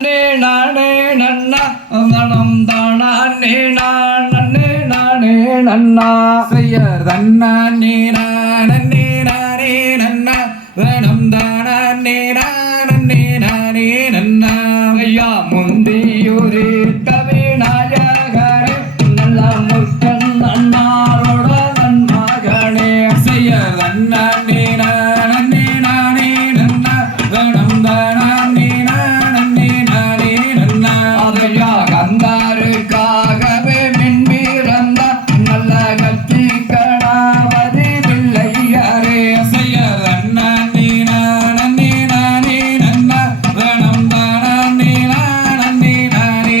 நானே நன்னா மனம் தானா நன்னே நானே நன்னா செய்ய தன்னா நீனா நன்னே நானே நன்னா வேணம் தானா நீனா நன்னே நானே நன்னா ஐயா முந்தியூரி கவிநாயகரே நல்ல முற்கன் நன்னாரோட நன்மகனே செய்ய தன்னா நீனா நன்னே நானே நன்னா வேணம் தானா நீனா நன்னே நானே நன்னா அதையா கந்தாருக்காகவே மின்பிறந்த நல்ல கட்சி கணாவதி பிள்ளையரே செய்ய தன்னா நீனா நன்னே நானே நன்னா வேணம் தானா நீனா நன்னே நானே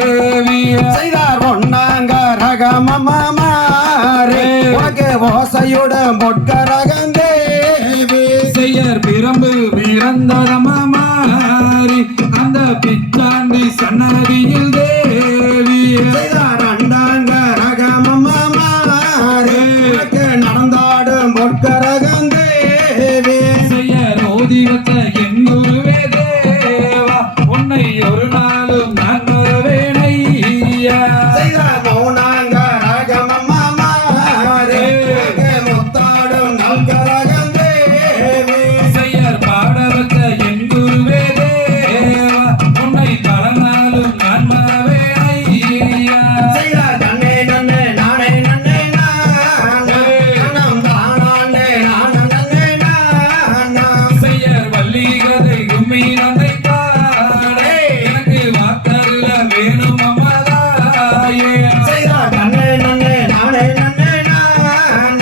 தேவிய செய்தார் ஒன்னாங்க ரகமமாரே உனக்கு ஓசையோட மொட்கரகம் தேவி செய்யர் பிரம்பு வீரந்தரமாரி அந்த பிச்சாண்டி சன்னதியில் தேவி செய்தார் அண்டாங்க ரகமமாரே உனக்கு நடந்தாடும் மொட்கரகம் தேவி செய்யர் ஓதி வச்ச என் குருவே தேவா உன்னை ஒரு நாளும் நான் மறவேனையா செய்தார் மௌனாங்க ரகமமாரே உனக்கு முத்தாடும் நல்கரகம் தேவி செய்யர் பாட வச்ச என் குருவே தேவா உன்னை பல நாளும் நான் மறவேனையா செய்தார் தன்னே நன்னே நானே நன்னே நானம் தானாண்டே நானம் நன்னே நானம் செய்யர் வள்ளிகதை கும்மி நந்தை பாடே எனக்கு வாக்கல்ல வேணும் அமலாயே செய்தார் தன்னே நன்னே நானே நன்னே நானம்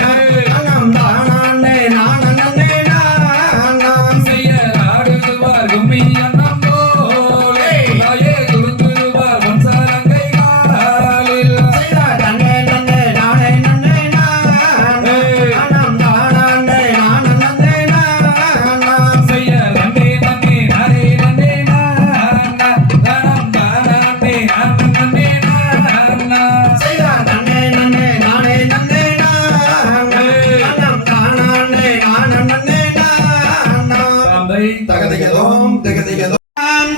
தானாண்டே நானம் நன்னே நானம் செய்யர் ஆடுவார் கும்மி அண்ணம் போலே தாயே குறுங்குருவார் வம்சரங்கை காலில் செய்தார் தன்னே நன்னே நானே நன்னே நானம் தானாண்டே நானம் நன்னே நானம் செய்யர் நன்னே நன்னே நானே நன்னே நானா தனம் தானே நானும் நன்னே நானா செய்தார் தன்னே நன்னே நானே நன்னே நானம் தானாண்டே நானம் நன்னே நானம் தந்தை தகதிகதோம் திகதிகதோம்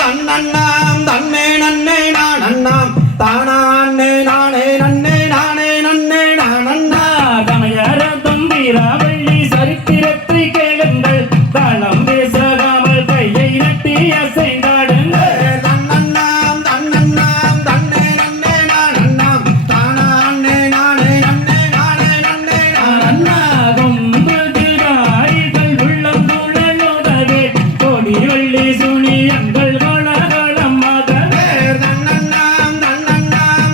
தன்னண்ணாம் தன்னே நன்னே நானண்ணாம் தானான்னே நானே நன்னே நானே நன்னே நானண்ணா தமையர தம்பிராவள்ளி சரித்திரத்தை கேளுங்கள் தாளம் பேசாமல் கையை நட்டி அசைந்தாடுங்கள் தன்னண்ணாம் தன்னண்ணாம் தன்னே நன்னே நானண்ணாம் தானான்னே நானே நன்னே நானே நன்னே நானண்ணா கொம்புதிராய்கள் உள்ளம் துழலுதவே கொடி வள்ளி சுனியங்கள் கோலாகலம் மகவே தன்னண்ணாம் தன்னண்ணாம்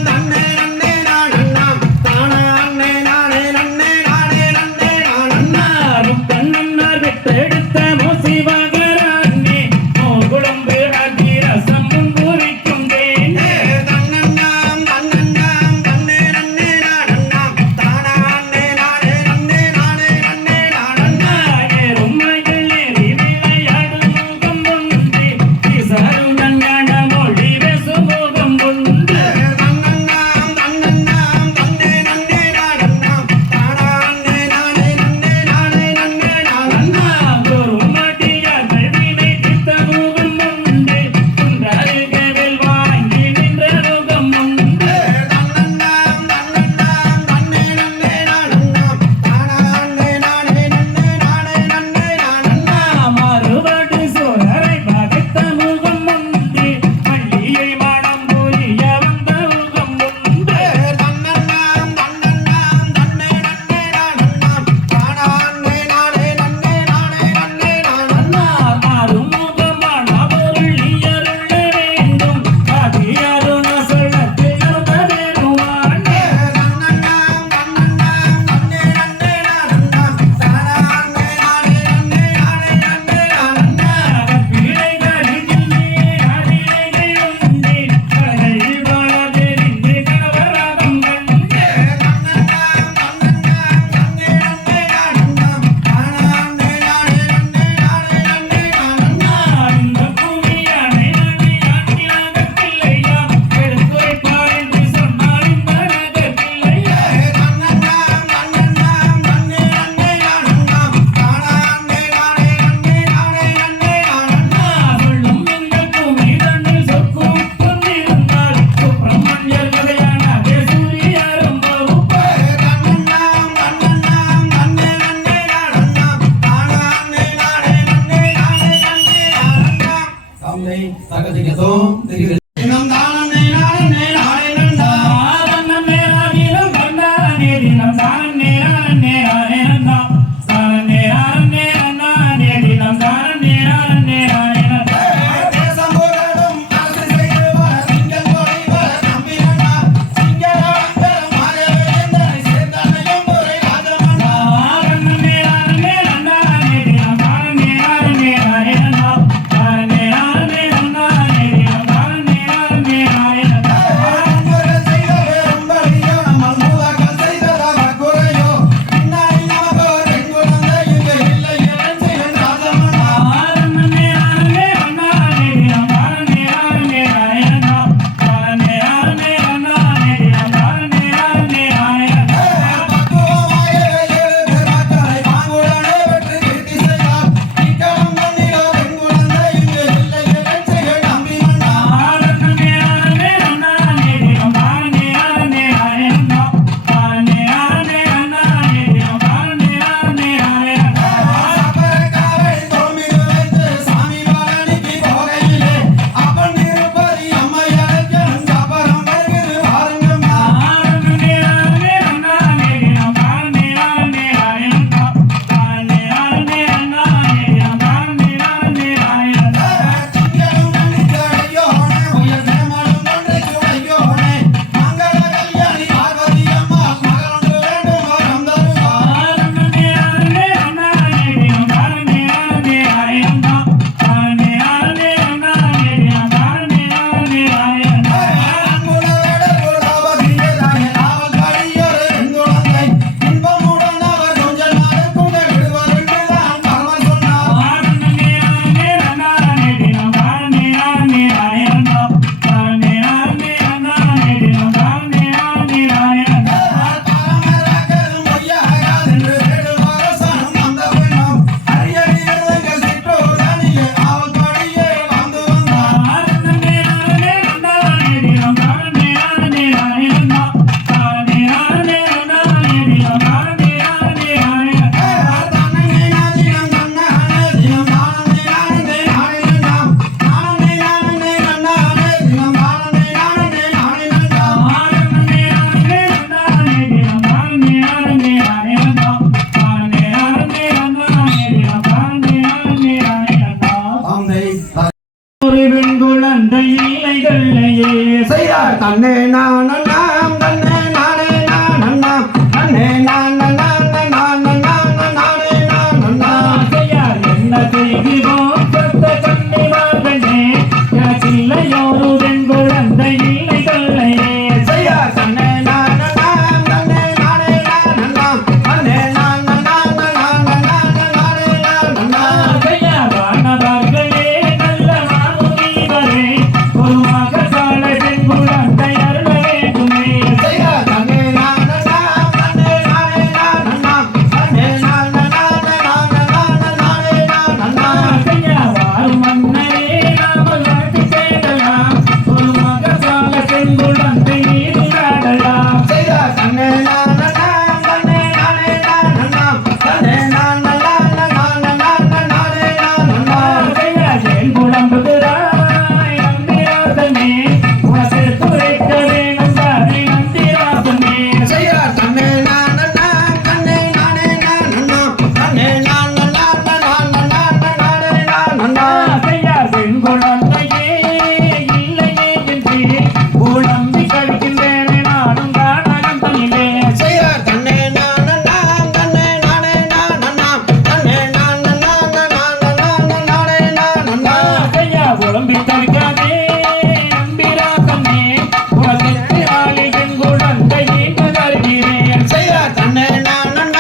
நானண்ணாம் தன்னே நானே நானண்ணாம் தன்னே நானே நானண்ணாம் செய்யார் என்ன செய்கிறோம் சொத்த கண்ணிமார் கண்ணே எனக்கில்லையோரு பெண் குழந்தை இல்லை சொல்லையே செய்யா தன்னே நானண்ணாம் தன்னே நானே நானண்ணாம் தன்னே நானண்ணாம் செய்யார் வானவர்களே நல்ல மாமுனிவரே ஒரு மகசால பெண் குழந்தை அருள வேண்டுமே செய்யா தன்னே நானண்ணாம் தன்னே நானே நானண்ணாம் தன்னே நானண்ணாம் செய்யார் வாரும் மன்னரே நாமல் வாழ்த்து தேடலாம் ஒரு மகசால பெண் குழந்தை மீது நாடலாம் செய்யா தன்னே நானண்ணாம் தன்னே நானே நானண்ணாம் தன்னே நானண்ணாம் செய்யார் ஏன் புலம்புகிறாய் நம்பிராசனே உனக்கு துரைக்க வேணும் தானே நம்பிராசனே செய்யா தன்னே நானண்ணாம் தன்னே நானே நானண்ணாம் தன்னே நானண்ணாம் செய்யார் பெண் குழந்தையே இல்லையே என்று புலம்பி கழிக்கின்றேனே நானும் காணகம் தனிலே செய்யா தன்னே நானண்ணாம் தன்னே நானே நானண்ணாம் தன்னே நானண்ணாம் செய்யார் புலம்பி தவிக்காதே நம்பிராசனே உனக்கு ஆளி பெண் குழந்தை என்று தருகிறேன் செய்யா தன்னே நானண்ணாம்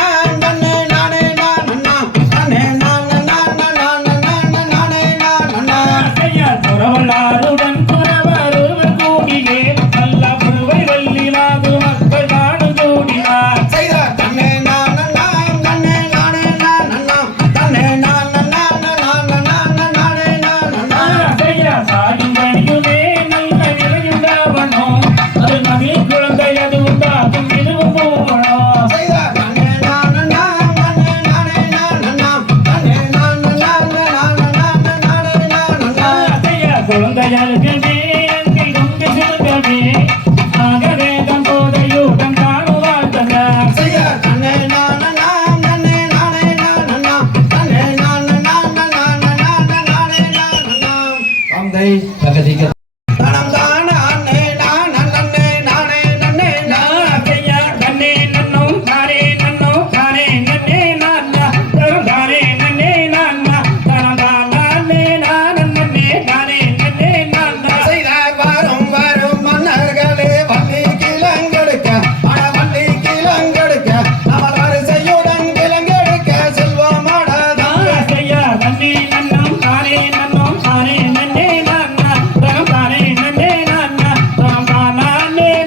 தன்னே நானே நானண்ணாம் தன்னே நானண்ணாம் செய்யார் புறவலாருடன் புறவருவர் கூடியே நல்ல புருவை வள்ளி மாது மக்கள் நாடும் கூடினார் செய்யா தன்னே நானண்ணாம் தன்னே நானே நானண்ணாம் தன்னே நானண்ணாம் செய்யார் சாயும் கனியுமே நல்ல நிலையுண்டாவனோ அது மகிழ் குழந்தை அது உண்டாகும் இதுவும் போவனோ செய்யா தன்னே நானண்ணாம் தன்னே நானே நானண்ணாம் தன்னே நானண்ணாம் செய்யார் குழந்தையாளுக்கே அங்கை கொண்டு செல்கவே ஆகவேதம் போதையூட்டம் காணுவாள் தந்தார் செய்யா தன்னே நானண்ணாம் தன்னே நானே நானண்ணாம் தன்னே நானண்ணாம் தந்தை தனம் தானே நானே நானே நன்னே செய்யார் தன்னே நன்னும் தானே நன்னோ தானே நன்னே நான்னா தரும் தானே நன்னே நான்னா தரம் தானே நானே தானே நன்னே நான்னா செய்தார் வரும் வரும் மன்னர்களே வள்ளி கிழங்கெடுக்க வள்ளி கிழங்கெடுக்க நம்ம வரிசையுடன் கிழங்கெடுக்க செல்வோம் செய்யார் தன்னே நன்னும் தானே நன்னோம் தானே நன்னே நான்னா தரம் தானே நன்னே நான்னா தரம் தானே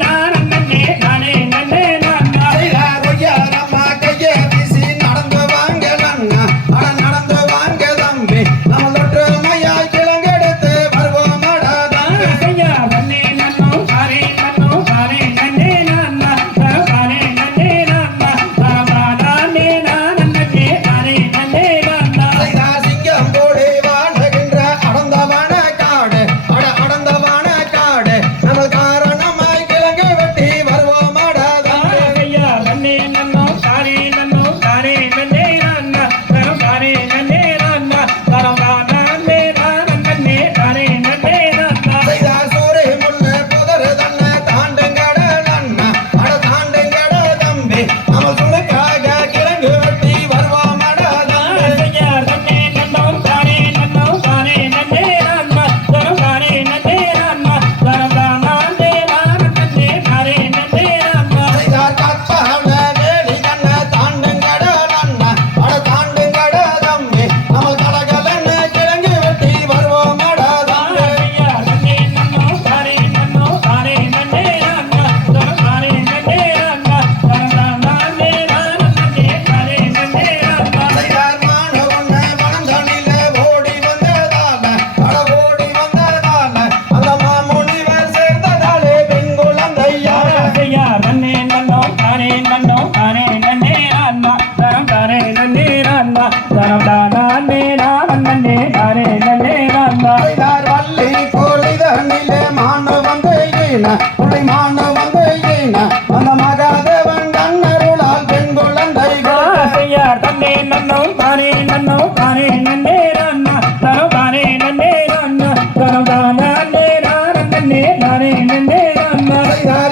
நானே தானே நன்னே நான்னா செய்தார் ஒய்யாரம்மா கையே வீசி நடந்து வாங்க நன்னா நடந்து வாங்க தம்பி நம்ம தொற்று மையாய் கிழங்கெடுத்து வருவோம் செய்யார் தன்னே நன்னோம் தானே நன்னே நான்னா தரம் தானே நன்னே நான்னா தரம் தானே நானே தானே நன்னே நான்னா செய்தா சிங்கம் போடி வாழுகின்ற அடந்தவன காடு அடந்தவன காடு நம்ம காரணமாய் கிழங்கு வெட்டி வருவோம் செய்யார் தன்னே நன்னோம் தானே நன்னே நான்னா தரம் தானே நன்னே நான்னா தரம் தானே நானே தானே நன்னே நான்னா செய்தா சூரி முன்ன புதரு தன்ன தாண்டுங்கட நன்னா தாண்டுங்கட தம்பி நம்ம சுடுக்காக கிழங்கு வெட்டி வருவோம் செய்யார் தன்னே நன்னோம் தானே நன்னே நான்னா தரம் தானே நன்னே நான்னா தரம் தானே நானே தானே நன்னே நான்னா செய்தார் கப்பான வேலி கண்ண தாண்டுங்கட நன்னா தாண்டுங்கட தம்பி நம்ம கடகலன்னு கிழங்கு வெட்டி வருவோம் செய்யார் தன்னே நன்னோம் தானே நன்னே நான்னா தரம் தானே நன்னே நான்னா தரம் தானே நானே தானே நன்னே நான்னா செய்தார் மான ஒன்ன மனந்தனில ஓடி வந்ததால அந்த மாமுனிவர் சேர்ந்ததாலே பெண் குழந்தையா செய்யார் தன்னே நன்னோம் தானே நன்னே நான்னா தரம் தானே நன்னே நான்னா தரம் தானே நானே தானே நன்னே நான்னா செய்தார் வள்ளி கோழிதனிலே மானு வந்து ஈன புள்ளி மானு வந்து ஈன அந்த மகாதேவன் கண்ணருளால் பெண் குழந்தை செய்யார் தன்னே நன்னோம் தானே நன்னே நான்னா தரம் தானே நன்னே நான்னா தரம் தானே நானே தானே நன்னே நான்னா செய்தார்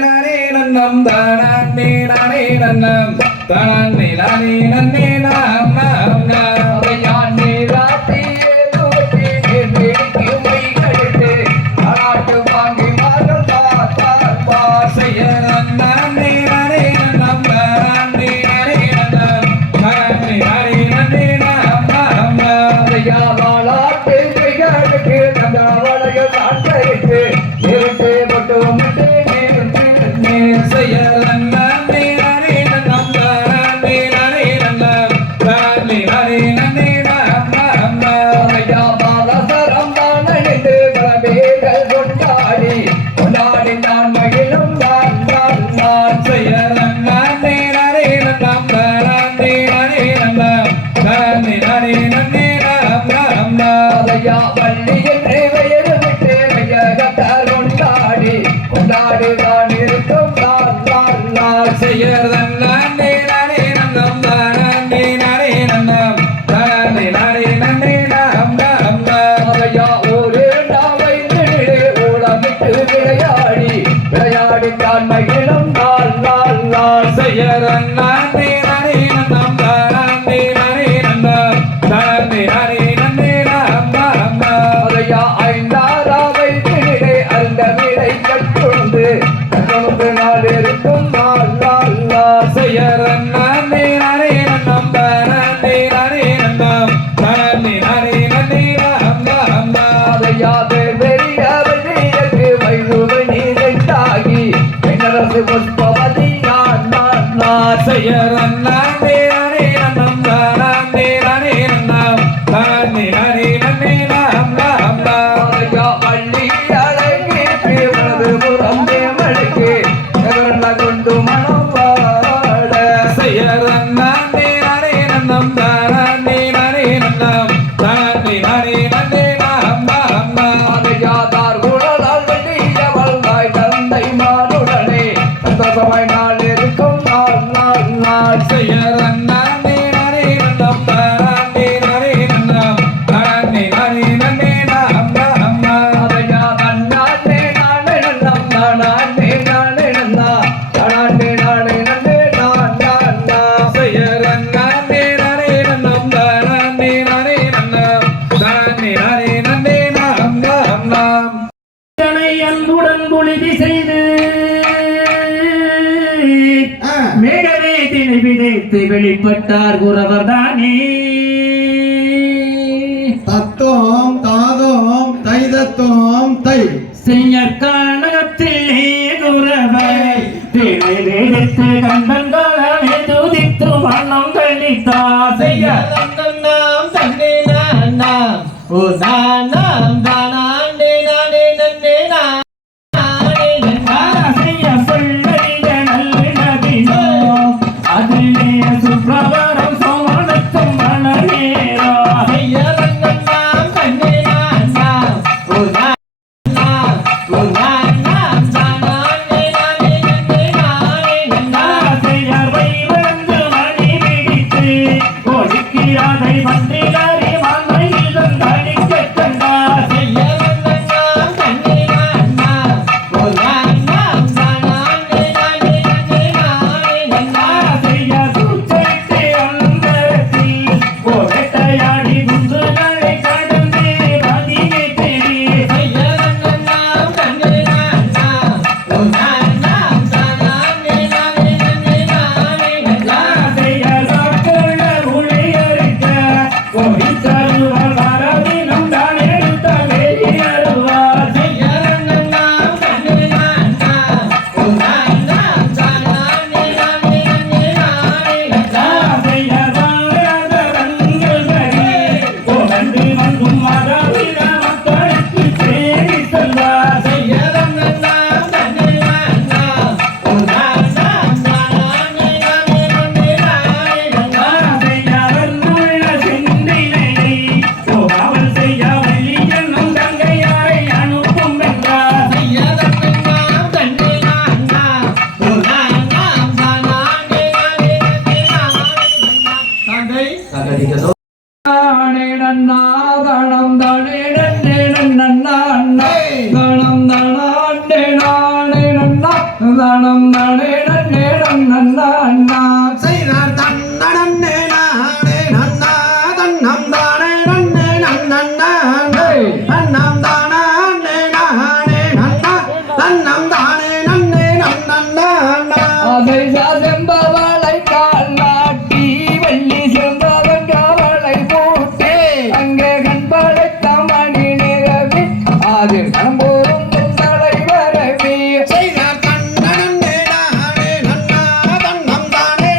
நானே நன்னம் தானே நானே நன்னம் தானே நானே நன்னே நாம் நாம் நாம் அவையான் நீராட்டியே தூக்கி நீர்க்கு மை கழுத்து ஆட்டு வாங்கி மாறும் பார் செய்ய நன்னே நானே நன்னம் தானே நானே நன்னம் தானே நானே நன்னே நாம் நாம் நாம் அவையா வாழாட்டு கைகளுக்கு நந்தாவளைய சாட்டரித்து இருட்டு மட்டும் செய்ய நன்னே நானே நன்னம் தானே நானே நன்னம் தானே நானே நன்னே நாம் நாம் நாம் அவையா பாலசரம் தானணிந்து கலவேகள் கொண்டாடி கொண்டாடி நான் மகிழும் நான் செய்ய நன்னே நானே நன்னம் தானே நானே நன்னம் தானே நானே நன்னே நாம் நாம் நாம் அதையா பள்ளி என்று பெயர் விட்டு வையகத்தால் கொண்டாடி கொண்டாடி நான் இருக்கும் நான் செய்ய நன்னே நானே நன்னம் தானே நானே நன்னம் தானே நானே நன்னே நாம் நாம் நாம் அதையா ஒரு நாவை நின்று ஓடமிட்டு விளையாடி நான் மகிழும் நான் செய்ய நன்னே நானே நன்னம் தானே நானே நன்னம் தானே நானே நன்னே நாம் நாம் நாம் அதையா ஐந்தாராவை நின்று அந்த விடை கட்டுண்டு நான் இருக்கும் நான் செய்ய நன்னே நானே நன்னம் தானே நானே நன்னம் தானே நானே நன்னே நாம் நாம் நாம் அதையாது பெரிய வழியக்கு வைகுவை நீரைத்தாகி என்னரசு புஷ்பவதி நான் செய்ய நன்னே நானே நன்னம் தானே நானே நன்னம் தானே நானே நன்னே நாம் நாம் நாம் அதையா வள்ளி அழகிற்கு மனது புறம்பே மழைக்கு எவரல்ல கொண்டு மனம் வாட செய்ய நன்னே நானே நன்னம் தானே நானே நன்னம் தானே நானே நன்னே நாம் நாம் நாம் அதையாதார் குழலால் வள்ளியவள் தாய் தந்தை மானுடனே சந்தோஷமாய் நாள் இருக்கும் நான் செய்ய நன்னே நானே நன்னம் தானே நானே நன்னம் தானே நானே நன்னே நாம் நாம் நாம் அதையா நன்னானே நானே நன்னம் நானே நன்னா நானே நன்னே நான் செய்ய நன்னே நானே நன்னம் தானே நானே நன்னம் தானே நானே நன்னே நாம் நாம் நாம் இதனை அன்புடன் பொழுதி செய்து மேகவே திணை விதைத்து வெளிப்பட்டார் குறவர் தானே தத்தோம் தாதோம் தைதத்தோம் தை செய்யற்கானகத்திலே குறவர் திணை விதைத்து கண்பன் காலமே துதித்து மன்னம் கழித்தார் செய்ய நாம் தன்னே நாம் ஓ நாம் தானே நானே நன்னே நானே செய்ய சொல்லறிய நல்லினதினோ அதிலே சுப்பிரபரம் சோமனத்தும் மனநேரோ ஐயா நாம் தன்னே நாம் ஓ நாம் தானே நானே நன்னே நானே செய்ய தானம் நானே நன்னே நன்னா அண்ணா செய்தார் தன்னே நானே நன்னா தன்னம் தானே நன்னே நன்னா தன்னம் தானே நானே நன்னா தன்னம் தானே நன்னே நன்னா அதை செம்பவளை கால் நாட்டி வெள்ளி செம்பவன் காவலை போட்டே அங்கே கண்பளை தமணி நிறவி அதில் கம்போரும் தலை வரவி செய்தார் தன்னே நானே நன்னா தன்னம் தானே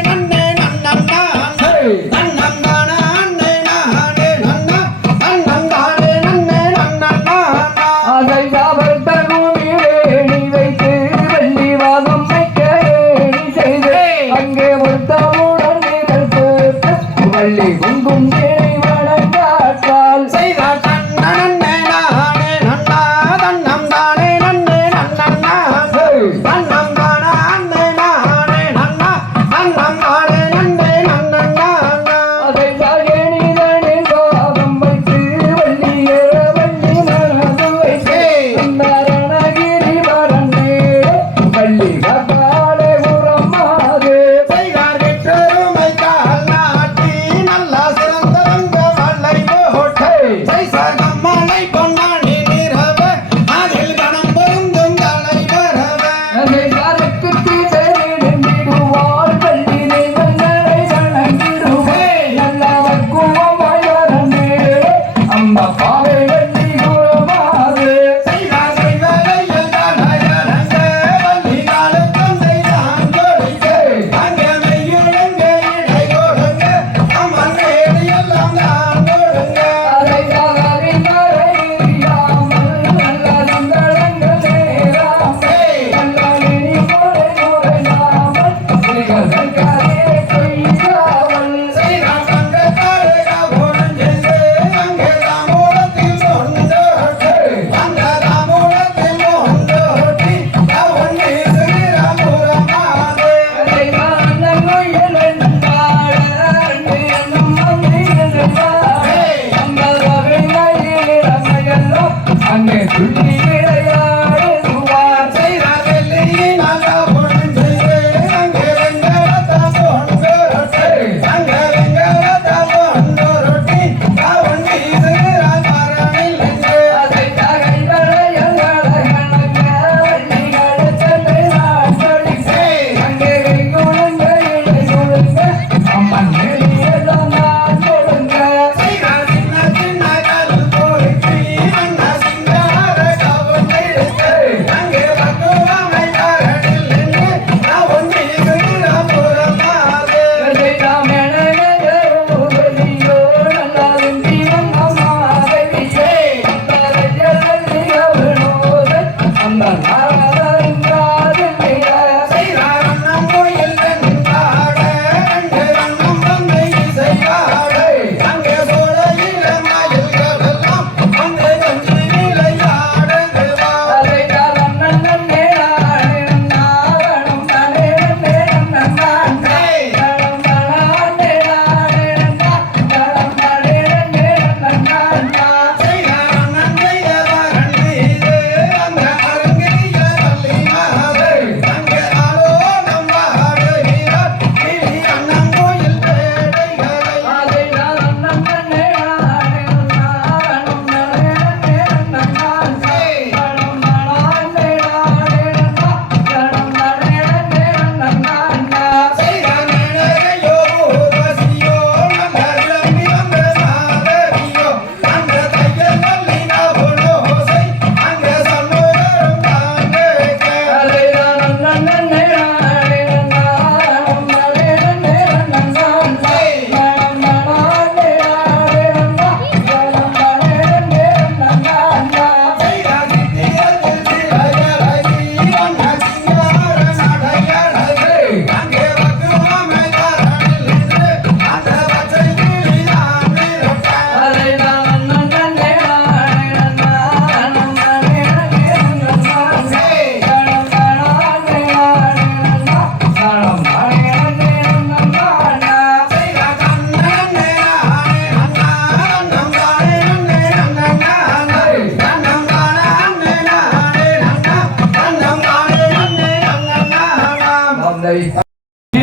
ஆந்தை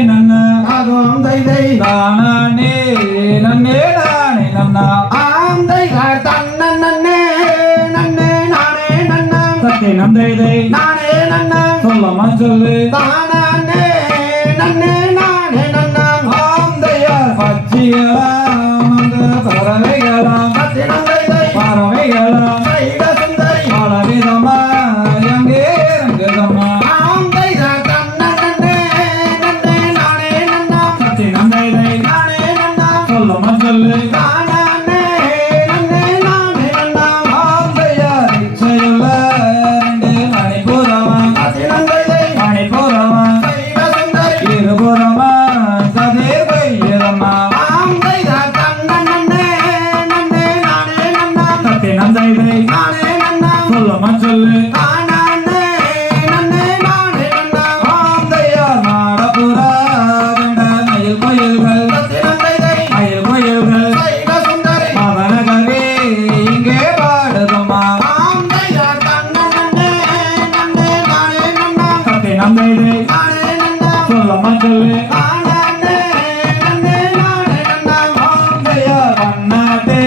நன்னா அதுவும் தை தானே நன்னே நானே நன்னா ஆந்தைகள் தன்ன நன்னே நன்னே நானே நன்னா சத்தே நந்தை நானே நன்னா சொல்லமா சொல்லு தானே நன்னே நானே நன்னா ஆந்தையார் பட்சிகளாம் அந்த பறவைகளாம் சத்தினந்தை பறவைகளாம் சைட சுந்தரி பலவிதமா எங்கே இறங்குதம்மா ஆந்தைகள் தன்ன நன்னே நன்னே நானே நன்னா சத்தே நந்தை நானே நன்னா சொல்லமா சொல்லு தானே நன்னே நானே நன்னா ஆந்தையார் இச்சையுள்ள ரெண்டு மணிபுரமா சத்தினந்தை மணிபுரமா சைட சுந்தரி இருபுறமா கதிர் பெய்யுதம்மா ஆந்தைகள் தன்ன நன்னே நன்னே நானே நன்னா சத்தே நந்தை நானே நன்னா சொல்லமா சொல்லு தானே நன்னே நானே நன்னா ஆந்தையார் நாடபுரா கண்ட மயில் கோயில்கள் சத்தினந்தை மயில் கோயில்கள் சைட சுந்தரி மதனகவே இங்கே பாடுதம்மா ஆந்தைகள் தன்ன நன்னே நன்னே நானே நன்னா சத்தே நந்தை நானே நன்னா சொல்லமா சொல்லு தானே நன்னே நானே நன்னா ஆந்தையார் பன்னாட்டு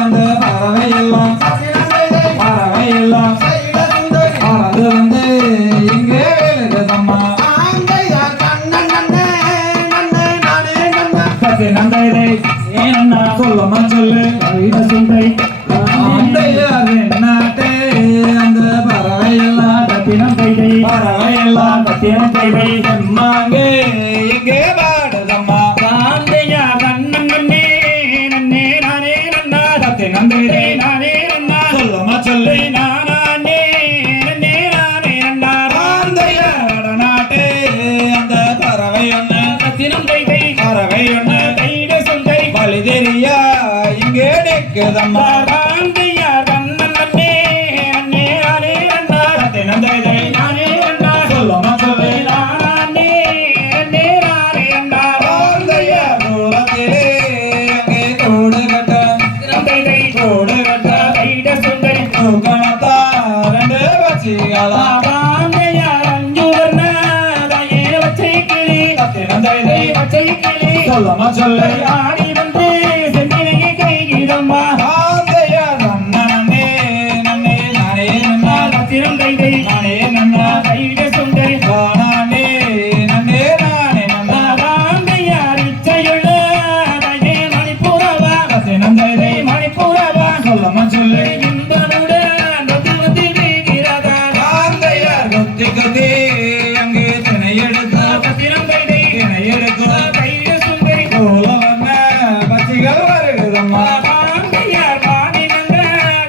அந்த பறவையெல்லாம் சத்தினந்தை பறவையெல்லாம் சைட சுந்தரி பறந்து வந்து இங்கே விழுகுதம்மா ஆந்தைகள் தன்ன நன்னே நன்னே நானே நன்னா சத்தே நந்தை ஏன்னா சொல்லமா சொல்லு சுந்தை ஆந்தையார் என்னாட்டு அந்த பறவையெல்லாம் தினம் கைதை பறவையெல்லாம் தினம் கைதை செம்மாங்கே இங்கே பாடுதம்மா காந்தையா கண்ணன் நன்னே நன்னே நானே நன்னா சத்தே நந்தை நானே நன்னா சொல்லமா சொல்லு நானே நன்னே நானே நன்னா ஆந்தையார் நாட்டு அந்த பறவை ஒண்ணு தினம் கைதை பறவை ஒண்ணு கைட சுந்தை வழி தெரியா இங்கே நிற்குதம்மா காந்தையா கண்ணன் நன்னே நன்னே நானே நன்னா சத்தே நந்தை நானே நன்னா சொல்லமா சொல்லு நானே நன்னே நானே நன்னா ஆந்தையார் தூரத்திலே அங்கே கூடு கட்ட தினம் கைதை கூடு கட்ட கைட சுந்தை தூக்கணத்தா ரெண்டு பட்சிகளா காந்தையார் அஞ்சு வர்ண தாயே வச்சை கிளி சத்தே நந்தை பச்சை கிளி சொல்லமா சொல்லு ஆடி வந்து செந்திலையை கைகிடம்மா ஆந்தையார் நன்னே நன்னே நானே நன்னா தினம் கைதை நானே நன்னா கைட சுந்தரி நானே நன்னே நானே நன்னா காந்தையார் இச்சையுள்ள தாயே மணிப்புறவா சத்தே நந்தை மணிப்புறவா சொல்லமா சொல்லு இன்பமுடன் நொந்து வந்து வீகிறதா ஆந்தையார் கொத்தி கொத்தி அங்கே தினை எடுத்தா தினம் கைதை தினை எடுக்கும் கைட சுந்தரி கோலவர்ண பட்சிகள் வருகுதம்மா காந்தையார் வாணினங்க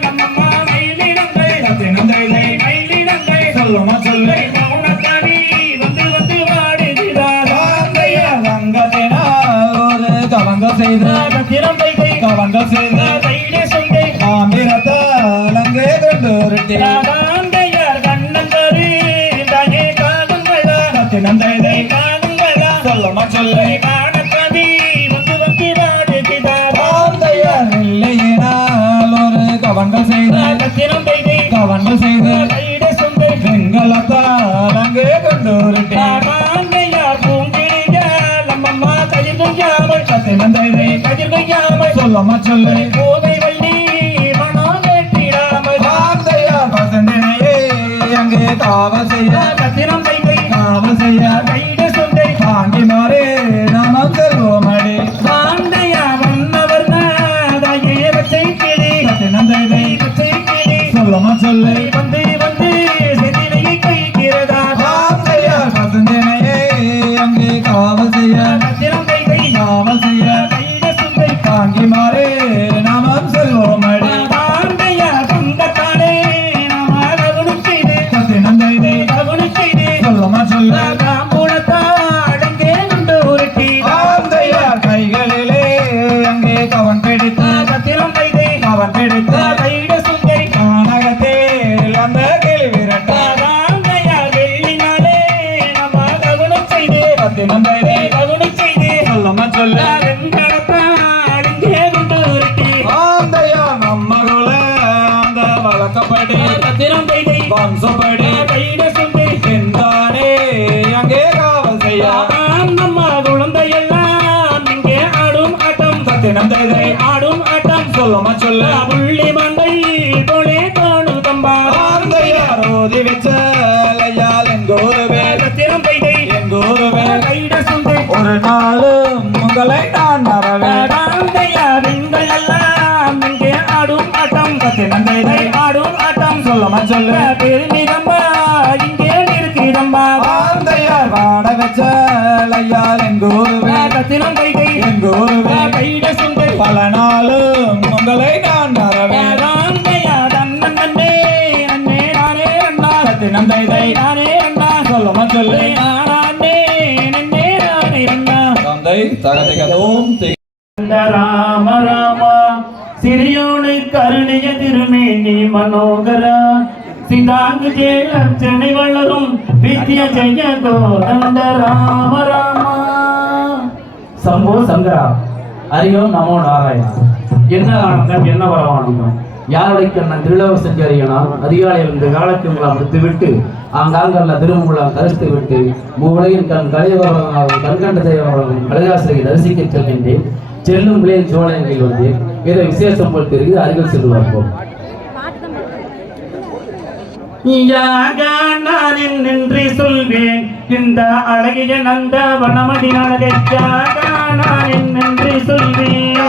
நம்மம்மா மயிலினங்கள் சத்தே நந்தை மயிலினங்கள் சொல்லமா சொல்லு மௌனத்தாடி வந்து வந்து வாடுகிறார் ஆந்தையார் வங்கத்தினால் ஒரு கவங்க செய்து தினம் கைதை கவங்க செய்து கைட சுந்தை ஆந்திரத்தால் அங்கே கொண்டு காந்தையார் கண்ணன் தரு தாயே காதுங்களா சத்தே நந்தை காதுங்களா சொல்லமா சொல்லு காணக்கவி வந்து வந்து வாடுகிறார் ஆந்தையார் வெள்ளையினால் ஒரு கவங்க செய்து தினம் கைதை கவங்க செய்து கைட சுந்தை வெங்கலத்தால் அங்கே கொண்டு காந்தையார் பூங்கிழியால் நம்மம்மா கதிர் கொய்யாமல் சத்தே நந்தை கதிர் கொய்யாமல் சொல்லமா சொல்லு கோதை வள்ளி மனம் வெற்றிடாமல் ஆந்தையார் வசந்தினையே அங்கே காவல் செய்ய தினம் கைதை காவல் செய்ய கைட சுந்தை தாங்கி மாறே நாம செல்வோமடி காந்தையா வந்தவர் தாயே வச்சை கிளி சத்தே நந்தை பச்சை கிளி சொல்லமா சொல்லு வந்து வந்து செந்திலையை கைகிறதா ஆந்தையார் வசந்தினையே அங்கே காவல் செய்ய தினம் கைதை காவல் செய்ய கைட சுந்தை தாங்கி மாறே நாம செல்வோமடி காந்தையா தங்கத்தானே நாம கவனம் செய்து சத்தே நந்தை கவனம் செய்து சொல்லமா சொல்லு தாம்பூலத்தாடங்கே கொண்டு உருட்டி ஆந்தையார் கைகளிலே அங்கே கவன் பிடித்து தினம் கைதை கவன் பிடித்து கைட சுந்தை கானகத்தில் அந்த கிளி விரட்ட காந்தையா வெள்ளினாலே நாம கவனம் செய்து சத்தே நந்தை கவனம் செய்து சொல்லமா சொல்லு வெண்கலத்தாடங்கே கொண்டு உருட்டி ஆந்தையார் நம்ம குல அந்த வழக்கப்படி தினம் கைதை வம்சப்படி கைட சுந்தை செந்தானே அங்கே காவல் செய்ய சத்திரம் கைதை எங்கூருவே கைட சுண்டை ஒரு நாளும் உங்களை நான் மறவேன் தாந்தையா பெண்கள் எல்லாம் இங்கே ஆடும் ஆட்டம் நந்தை ஆடும் ஆட்டம் சொல்லமா சொல்லு பெருமிதம்பா இங்கே இருக்கிறதம்பா ஆந்தையார் பாட வச்சலையால் எங்கூருவே சத்திரம் கைதை எங்கூருவே கைட சுண்டை பல நாளும் உங்களை நான் மறவேன் தாந்தையா தன்னன் நன்னே நன்னே நானே அண்ணா நந்தை நானே அண்ணா சொல்லமா சொல்லு நானே நன்னே நானே அண்ணா தந்தை தகதிகதோம் ராம ராமா சிறியோனை கருணைய திருமேனி மனோகரா சிந்தாங்கு ஜெயலட்சணை வளரும் வித்ய ஜெய கோதண்ட ராம ராமா சம்போ சங்கரா ஹரியோ நமோ நாராயணா என்ன ஆனந்தம் என்ன வரவானந்தம் யாருடைய கண்ணன் திருளவ செஞ்சறியனால் அதிகாலையில் இந்த காலக்கெல்லாம் விட்டுவிட்டு ஆங்காங்கல்ல திருமங்குளம் கருத்து விட்டு மூவுலகின் கண் கலைவர்களும் கண்கண்ட தெய்வர்களும் கலையாசிரியை தரிசிக்க செல்கின்றேன் செல்லும் விளையில் சோழனைகளில் வந்து ஏதோ விசேஷம் போல் தெரியுது அருகில் சென்று பார்ப்போம் நான் என்று சொல்வேன் இந்த அழகிய நந்த வனமதி அழகையாக நான் என்று சொல்வேன்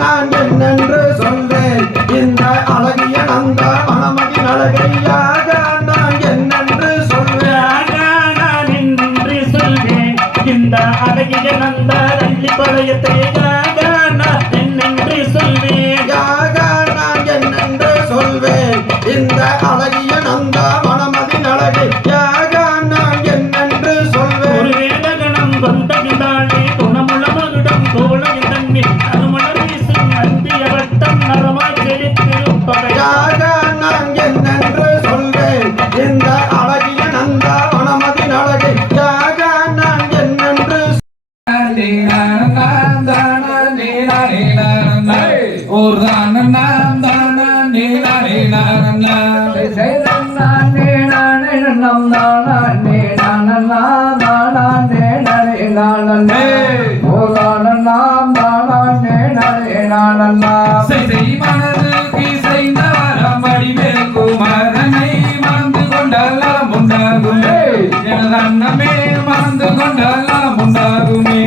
நான் என்னென்று சொல்வேன் இந்த அழகிய நந்த மணமதி அழகையாக நான் என்னென்று சொல்வேன் நான் என்று சொல்வேன் இந்த அழகிய நந்த வள்ளி பழையத்தையாக நான் என்னென்று சொல்வேன் நான் என்னென்று சொல்வேன் இந்த அழகிய நந்த மணமதி அழகையாக நான் என்னென்று சொல்வேன் ஒரு வேதகணம் வந்தகின்றாளே குணமுள்ள மகுடம் கோளையின் தன்னில் அருமணம் வீசும் அன்பிய வட்டம் நலமாய் செழித்திருப்பதையாக நான் என்னென்று சொல்வேன் இந்த அழகிய நந்த மணமதி அழகையாக நான் என்னென்று ஒரு தானம் தானம் நீரானே மறந்து கொண்டாலாம் உண்டாகுமே எனது அன்னமே மறந்து கொண்டாலாம் உண்டாகுமே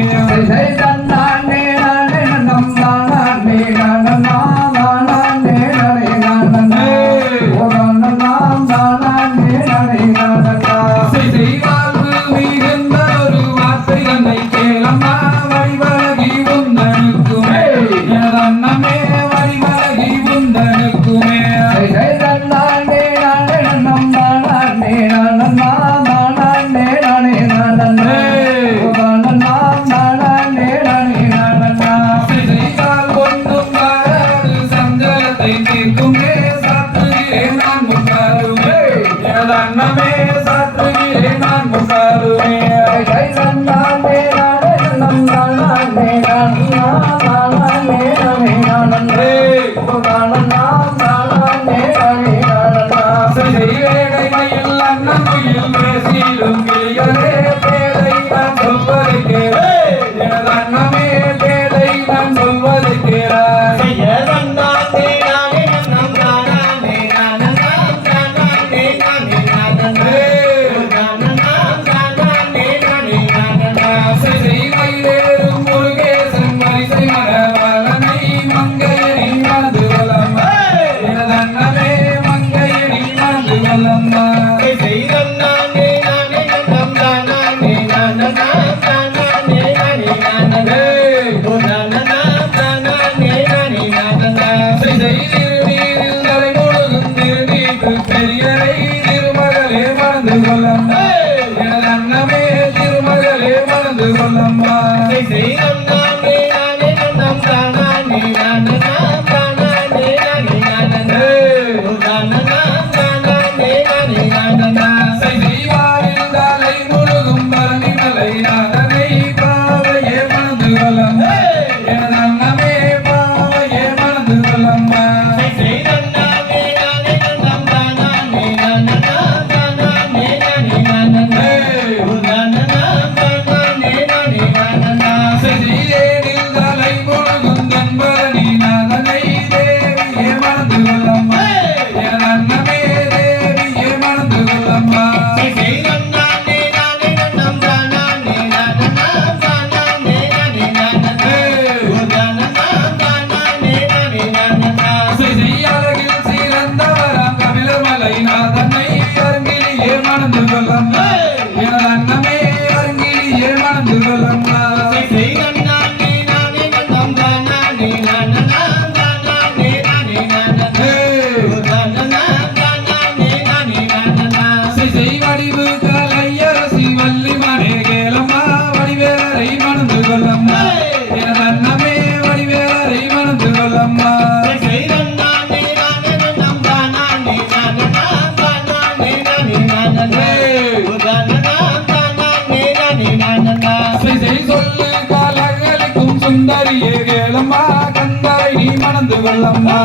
கொள்ளம்மா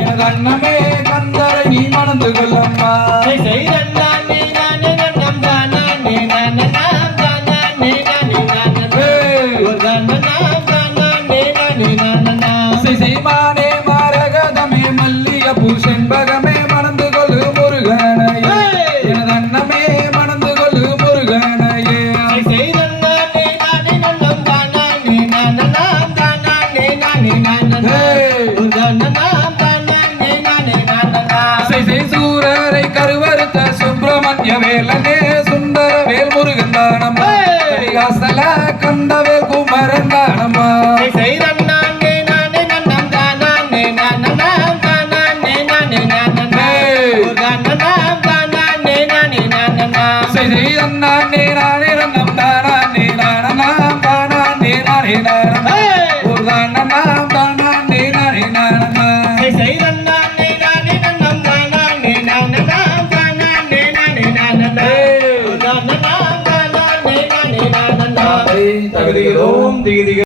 எனது அண்ணமே கந்தரை நீ மணந்து கொள்ளம்மா செய்மானே மாரகதமே மல்லிய பூசெண்பகமே மணந்து கொள்ளு முருகனையே எனது அண்ணமே மணந்து கொள்ளு முருகனையே சூரரை கருவறுத்த சுப்பிரமணிய வேலனே சுந்தர வேல் முருகன் தானம்மா கடிகாசல கந்தவேல் குமரன் தானம்மா தகுதிகிறோம் திகிதிக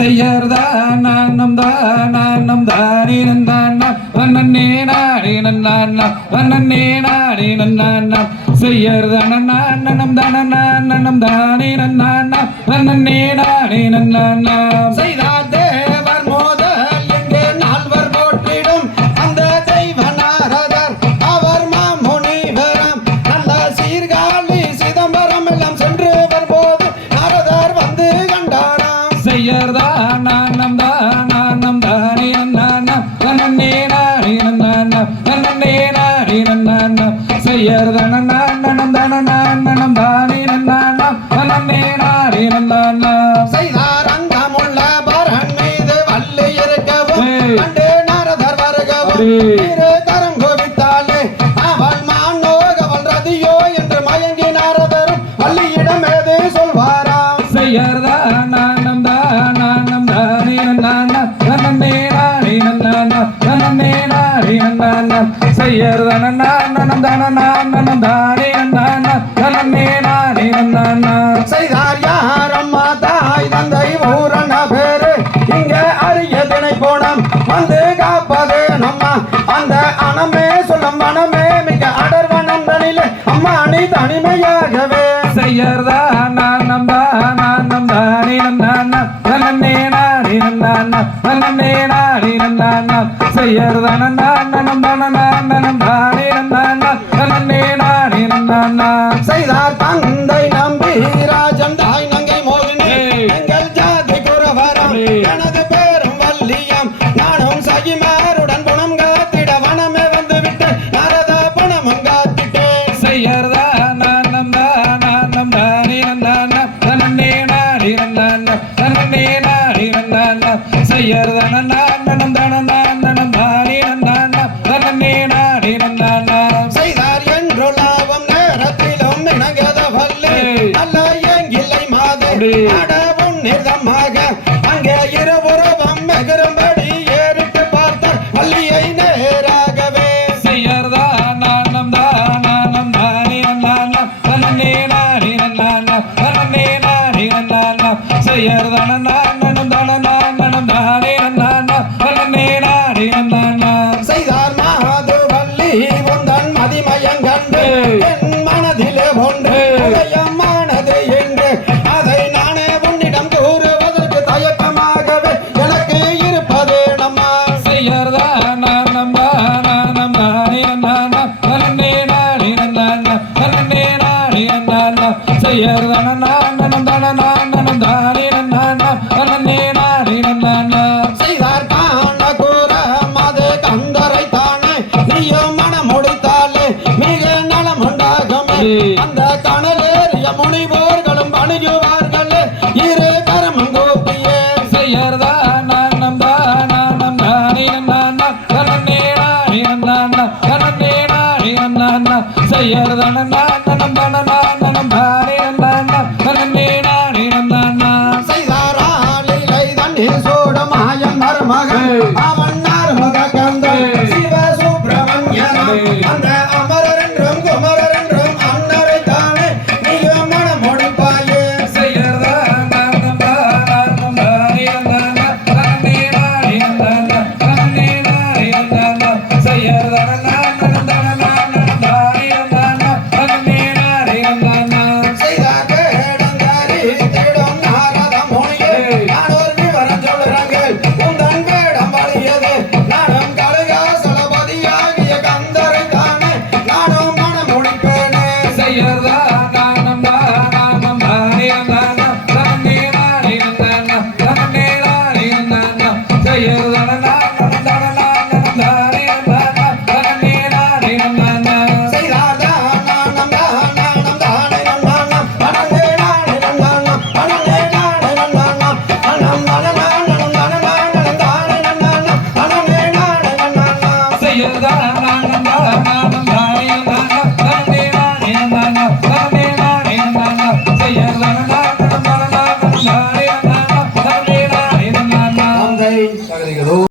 செய்யர்தானம் தானம் தானே நன்னானா வண்ணனே நானே நன்னானா வண்ணனே நானே நன்னானா செய்யர்தானம் தானம் தானே நன்னானா வண்ணனே நானே நன்னானா செய்தார் தேவர் மோதல் எங்கே நால்வர் போற்றிடும் அந்த தெய்வ நாரதர் அவர் மாமுனிவரம் நல்ல சீர்காழி சிதம்பரம் எல்லாம் சென்று வரும்போது நாரதர் வந்து கண்டாராம் செய்யர்தானம் தானே நன்னானா வண்ணனே நானே நன்னானா வண்ணனே நானே நன்னானா செய்யர்தானம் தானே நன்னானா வண்ணனே நானே நன்னானா செய்தார் அங்கமுள்ள பரன் மீது வள்ளி இருக்கவும் கண்டு நாரதர் வருகவும் இரு கரம் கோபித்தாலே அவள் மானோக அவள் ரதியோ என்று மயங்கி நாரதரும் வள்ளியிடம் ஏது சொல்வாராம் செய்யர்தானம் தானே நன்னானா வண்ணனே நானே நன்னானா வண்ணனே நானே நன்னானா செய்யர்தானம் தானே நன்னானா வண்ணனே நானே நன்னானா செய்தார் யாரம்மா தாய் தந்தை ஊரன பேரு இங்க அரிய திணை போனம் வந்து காப்பது நம்மா அந்த அணமே சொல்லும் வனமே மிக அடர்வனம் தனிலே அம்மா நீ தனிமையாகவே செய்யர்தானம் தானே நன்னானா வண்ணனே நானே நன்னானா வண்ணனே நானே நன்னானா செய்யர்தானம் தானே நன்னானா வண்ணனே நானே நன்னானா செய்தார் தந்தை நம்பி ராஜன் தாய் நங்கை மோகினி எங்கள் ஜாதி குறவரம் எனது பேரும் வள்ளியம் நானும் சகிமாருடன் குணம் காத்திட வனமே வந்து விட்டு நாரத பணமும் காத்திட்டேன் செய்யர்தானம் தானே நன்னானா வண்ணனே நானே நன்னானா வண்ணனே நானே நன்னானா செய்யர்தானம் தானே நன்னானா வண்ணனே நானே நன்னானா செய்தார் என்று லாபம் நேரத்திலும் இணங்கத வல்லி நல்ல ஏங்கில்லை மாதே அடவும் நிதமாக அங்கே இருபுறவும் எகிரும்படி ஏறிட்டு பார்த்த வள்ளியை நேராகவே செய்யர்தானம் தானே நன்னானா வண்ணனே நானே நன்னானா வண்ணனே நானே நன்னானா செய்யர்தானம் தானே நன்னானா வண்ணனே நானே நன்னானா செய்தார் மாது வள்ளி உந்தன் மதிமயங்கண்டு என் மனதிலே ஒன்று உதயமானது என்று அதை நானே உன்னிடம் கூறுவதற்கு தயக்கமாகவே எனக்கு இருப்பது நம்மா செய்யர்தானம் தானே நன்னானா வண்ணனே நானே நன்னானா வண்ணனே நானே நன்னானா செய்யர்தானம் தானே நன்னானா வண்ணனே நானே நன்னானா செய்தார் காண கூற மது கந்தரை தானே நீயும் மனம் முடித்தாலே மிக நலம் உண்டாகுமே அந்த கணலேறிய முனிவோர்களும் பணியுவார்கள் இரு கரமும் கூப்பியே செய்யர்தானம் தானே நன்னானா வண்ணனே நானே நன்னானா வண்ணனே நானே நன்னானா செய்யர்தானம் தானே நன்னானா வண்ணனே நானே நன்னானா செய்தார் ஆளிலை தண்ணீர்